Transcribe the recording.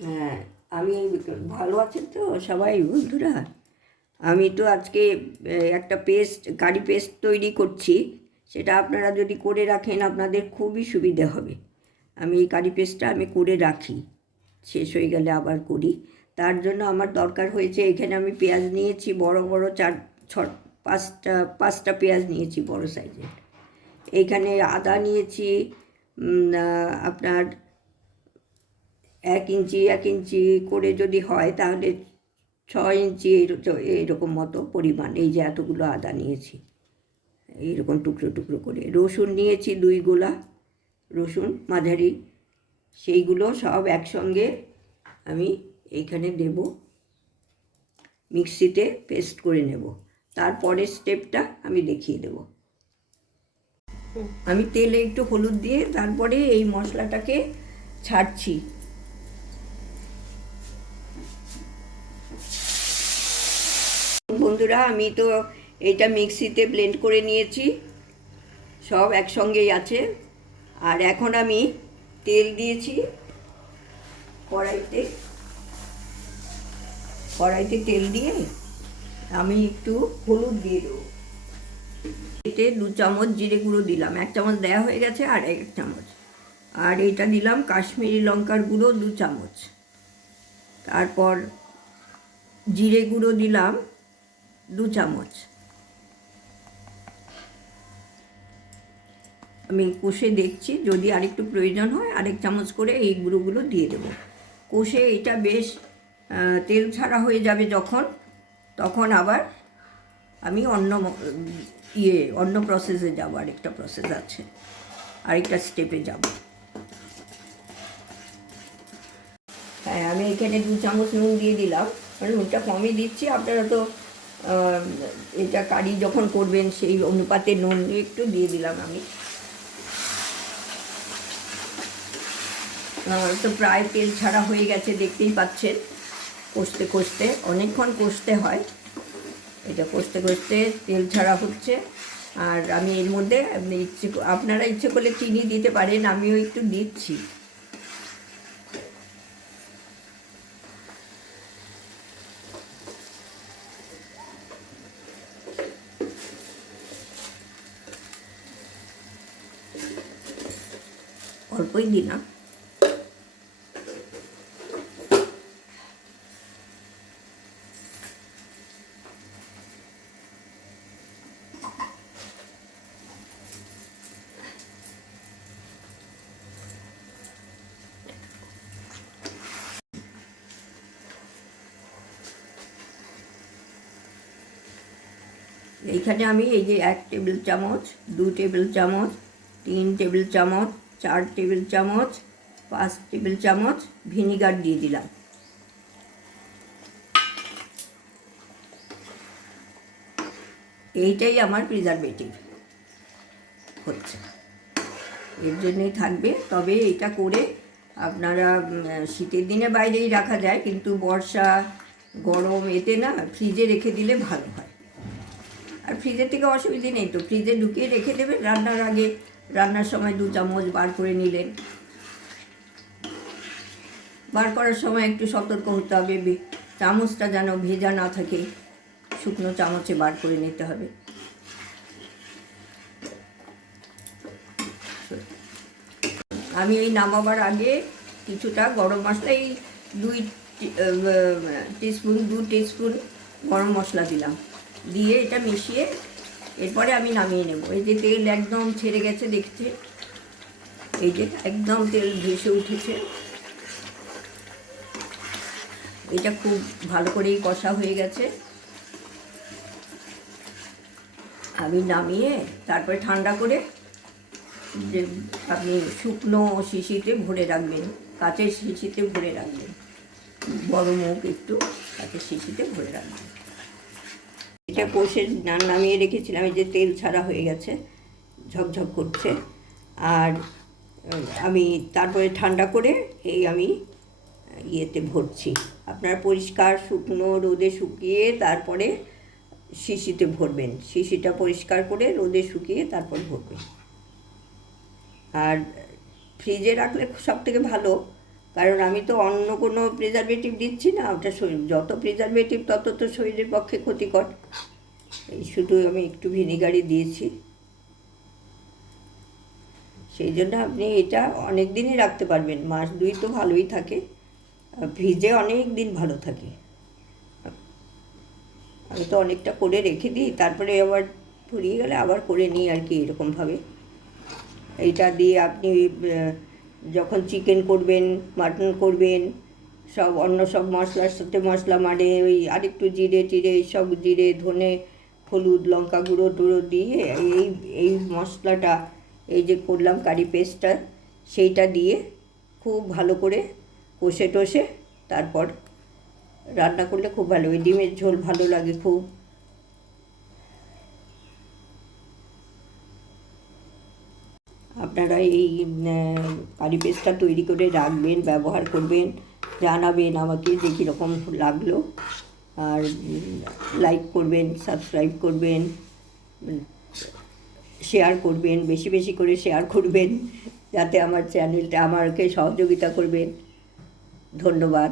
হ্যাঁ, আমি ভালো আছেন তো সবাই বন্ধুরা? আমি তো আজকে একটা পেস্ট, কারি পেস্ট তৈরি করছি। সেটা আপনারা যদি করে রাখেন আপনাদের খুবই সুবিধে হবে। আমি এই কারি পেস্টটা আমি করে রাখি, শেষ হয়ে গেলে আবার করি। তার জন্য আমার দরকার হয়েছে, এখানে আমি পেঁয়াজ নিয়েছি বড় বড় পাঁচটা পেঁয়াজ নিয়েছি বড় সাইজের। এইখানে আদা নিয়েছি আপনার 1 ইঞ্চি করে যদি হয় তাহলে 6 ইঞ্চি এইরকম মতো পরিমাণ। এই যে এতগুলো আদা নিয়েছি এইরকম টুকরো টুকরো করে। রসুন নিয়েছি 2 গোলা রসুন মাঝারি, সেইগুলো সব একসঙ্গে আমি এইখানে দেব, মিক্সিতে পেস্ট করে নেব। তারপরের স্টেপটা আমি দেখিয়ে দেব। আমি তেলে একটু হলুদ দিয়ে তারপরে এই মশলাটাকে ছাড়ছি। বন্ধুরা, আমি তো এইটা মিক্সিতে ব্লেন্ড করে নিয়েছি, সব একসঙ্গেই আছে। আর এখন আমি তেল দিয়েছি কড়াইতে তেল দিয়ে আমি একটু হলুদ দিয়ে দেবো। এতে 2 চামচ জিরে গুঁড়ো দিলাম, 1 চামচ দেওয়া হয়ে গেছে আর 1 চামচ। আর এইটা দিলাম কাশ্মীরি লঙ্কার গুঁড়ো 2 চামচ। তারপর জিরে গুঁড়ো দিলাম 2 চামচ। আমি কষে দেখছি, যদি আরেকটু প্রয়োজন হয় 1 চামচ করে এই গুঁড়োগুলো দিয়ে দেবো। কষে এটা বেশ তেল ছাড়া হয়ে যাবে যখন, তখন আবার আমি অন্য প্রসেসে যাব। আরেকটা প্রসেস আছে, আরেকটা স্টেপে যাব। হ্যাঁ, আমি এখানে 2 চামচ নুন দিয়ে দিলাম, মানে নুনটা কমই দিচ্ছি। আপনারা তো এটা কারি যখন করবেন সেই অনুপাতে নুন একটু দিয়ে দিলাম আমি। তো প্রায় তেল ছাড়া হয়ে গেছে, দেখতেই পাচ্ছেন। কষতে কষতে অনেকক্ষণ কষতে হয়, এটা কষতে কষতে তেল ছাড়া হচ্ছে। আর আমি এর মধ্যে আপনারা ইচ্ছে করলে চিনি দিতে পারেন, আমিও একটু দিচ্ছি। অল্পই দিলাম। এইখানে আমি এই যে 1 টেবিল চামচ, 2 টেবিল চামচ, 3 টেবিল চামচ, 4 টেবিল চামচ, 5 টেবিল চামচ ভিনিগার দিয়ে দিলাম। এইটাই আমার প্রিজারভেটিভ হচ্ছে, এর জন্যই থাকবে। তবে এটা করে আপনারা শীতের দিনে বাইরেই রাখা যায়, কিন্তু বর্ষা গরম এতে না ফ্রিজে রেখে দিলে ভালো হয়। আর ফ্রিজের থেকে অসুবিধে নেই তো, ফ্রিজে ঢুকিয়ে রেখে দেবেন। রান্নার আগে, রান্নার সময় 2 চামচ বার করে নিলেন। বার করার সময় একটু সতর্ক হতে হবে, চামচটা যেন ভেজা না থাকে, শুকনো চামচে বার করে নিতে হবে। আমি এই নামাবার আগে কিছুটা গরম মশলা, এই 2 টিস্পুন গরম মশলা দিলাম, দিয়ে এটা মিশিয়ে এরপরে আমি নামিয়ে নেব। এই যে তেল একদম ছেড়ে গেছে, দেখছে, এই যে একদম তেল ভেসে উঠেছে। এটা খুব ভালো করেই কষা হয়ে গেছে। আমি নামিয়ে তারপরে ঠান্ডা করে যে আপনি শুকনো শিশিতে ভরে রাখবেন, কাঁচের শিশিতে ভরে রাখবেন, বড় মুখ একটু কাঁচের শিশিতে ভরে রাখবেন। এটা কষে নামিয়ে রেখেছিলাম, এই যে তেল ছাড়া হয়ে গেছে, ঝকঝক করছে। আর আমি তারপরে ঠান্ডা করে এই আমি ইয়েতে ভরছি। আপনার পরিষ্কার শুকনো রোদে শুকিয়ে তারপরে শিশিতে ভরবেন, শিশিটা পরিষ্কার করে রোদে শুকিয়ে তারপর ভরবেন। আর ফ্রিজে রাখলে সব থেকে ভালো, কারণ আমি তো অন্য কোনো প্রিজারভেটিভ দিচ্ছি না, ওটা যত প্রিজারভেটিভ তত তো শরীরের পক্ষে ক্ষতিকর। এই শুধু আমি একটু ভিনিগারই দিয়েছি। সেই জন্য আপনি এটা অনেক দিনই রাখতে পারবেন, মাস 2 তো ভালোই থাকে, ফ্রিজে অনেক দিন ভালো থাকে। আমি তো অনেকটা করে রেখে দিই, তারপরে আবার ফুরিয়ে গেলে আবার করে নিই আর কি, এরকমভাবে। এইটা দিয়ে আপনি যখন চিকেন করবেন, মাটন করবেন, সব অন্য সব মশলার সাথে মশলা মানে ওই আরেকটু জিরে টিরে এইসব, জিরে ধনে হলুদ লঙ্কা গুঁড়ো টুড়ো দিয়ে এই মশলাটা, এই যে করলাম কারি পেস্টটা, সেইটা দিয়ে খুব ভালো করে কষে টষে তারপর রান্না করলে খুব ভালো। ওই ডিমের ঝোল ভালো লাগে খুব। আপনারা এই কারি পেস্টটা তৈরি করে রাখবেন, ব্যবহার করবেন, জানাবেন আমাকে যে কীরকম লাগলো। আর লাইক করবেন, সাবস্ক্রাইব করবেন, শেয়ার করবেন, বেশি বেশি করে শেয়ার করবেন, যাতে আমার চ্যানেলটা আমাকে সহযোগিতা করবেন। ধন্যবাদ।